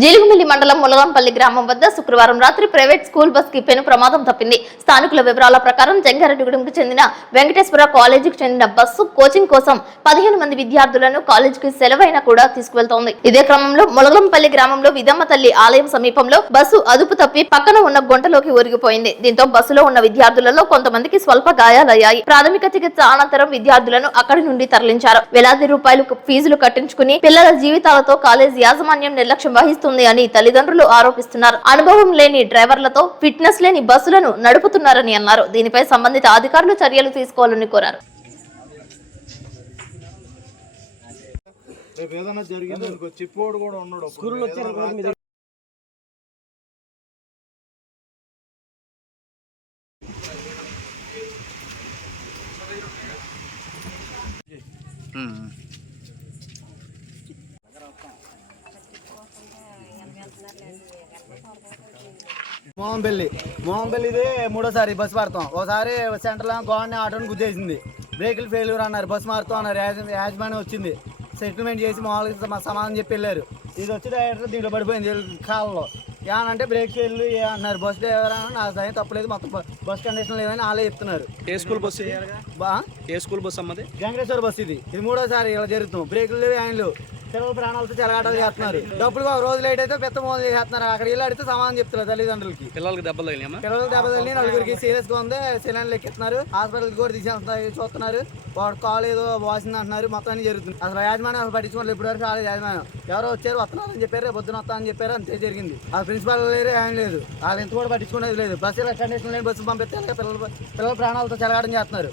జీలుగుమిల్లి మండలం ములగంపల్లి గ్రామం వద్ద శుక్రవారం రాత్రి ప్రైవేట్ స్కూల్ బస్కి పెను ప్రమాదం తప్పింది. స్థానికుల వివరాల ప్రకారం జంగారెడ్డిగూడెంకు చెందిన వెంకటేశ్వర కాలేజీకి చెందిన బస్సు కోచింగ్ కోసం పదిహేను మంది విద్యార్థులను కాలేజీకి సెలవైనా కూడా తీసుకువెళ్తోంది. ఇదే క్రమంలో ములగంపల్లి గ్రామంలో విదమ్మ తల్లి ఆలయం సమీపంలో బస్సు అదుపు తప్పి పక్కన ఉన్న గుంటలోకి ఒరిగిపోయింది. దీంతో బస్సులో ఉన్న విద్యార్థులలో కొంతమందికి స్వల్ప గాయాలయ్యాయి. ప్రాథమిక చికిత్స అనంతరం విద్యార్థులను అక్కడి నుండి తరలించారు. వేలాది రూపాయలు ఫీజులు కట్టించుకుని పిల్లల జీవితాలతో కాలేజ్ యాజమాన్యం నిర్లక్ష్యం వహిస్తుంది అని తల్లిదండ్రులు ఆరోపిస్తున్నారు. అనుభవం లేని డ్రైవర్లతో ఫిట్నెస్ లేని బస్సులను నడుపుతున్నారని అన్నారు. దీనిపై సంబంధిత అధికారులు చర్యలు తీసుకోవాలని కోరారు. రేపు ఏదైనా జరిగింది అనుకో చిప్పోడు కూడా ఉన్నాడు స్కూల్ వచ్చారు మోహంపల్లి మోహంపల్లిది మూడోసారి బస్సు మారుతాం. ఒకసారి సెంట్రల్ గవర్నమెంట్ ఆటోని గుద్దేసింది బ్రేకులు ఫెయిల్యూర్ అన్నారు బస్సు మారుతాం అన్నారు. యాజ- యాజమాన్యం వచ్చింది. సెటిల్మెంట్ చేసి మామూలుగా సమాధానం చెప్పి వెళ్ళారు. ఇది వచ్చి డైరెక్టర్ దీంట్లో పడిపోయింది కాలంలో. ఏమనంటే బ్రేక్ ఫెయిల్ అన్నారు. బస్ డ్రైవర్ అని నా సహాయం తప్పలేదు మొత్తం బ- బస్ కండిషన్ లేదని వాళ్ళే చెప్తున్నారు. ఏ స్కూల్ బస్ ఇది? బా ఏ స్కూల్ బస్ అమ్మది? వెంకటేశ్వర బస్ ఇది. ఇది మూడోసారి ఇలా జరుగుతుంది. బ్రేకులు లేవు ఆయన లేవు పిల్లల ప్రాణాలతో చెలగాటలు చేస్తున్నారు. డబ్బులు ఒక రోజు లేట్ అయితే పెద్ద మోదీ చేస్తున్నారు. అక్కడ వెళ్ళి అడిగితే సమాధానం చెప్తున్నారు తల్లిదండ్రులకి. పిల్లలకి దెబ్బలు తగిలినాయమ్మా పిల్లలు దెబ్బ తగిలి నలుగురికి సీరియస్గా ఉంది. సిలిండర్ ఎక్కిస్తున్నారు హాస్పిటల్ కూడా తీసేస్తున్నారు చూస్తున్నారు. వాడు కాల్ ఏదో వాసింది అంటున్నారు. మొత్తం అన్ని జరుగుతుంది అసలు యాజమాన్యం అసలు పట్టించుకోవాలి ఇప్పుడు వరకు రాలేదు యాజమాన్యం. ఎవరో వచ్చారు వస్తున్నారని చెప్పారు రేపు పొద్దున వస్తామని చెప్పారు అంతే జరిగింది. ఆ ప్రిన్సిపాల్ లేరు ఏం లేదు. వాళ్ళు ఎంత కూడా పట్టించుకునేది లేదు. బస్సు ఇలా కండిషన్ లేని బస్సు పంపిస్తే పిల్లలు పిల్లల ప్రాణాలతో చెలగాటం చేస్తున్నారు.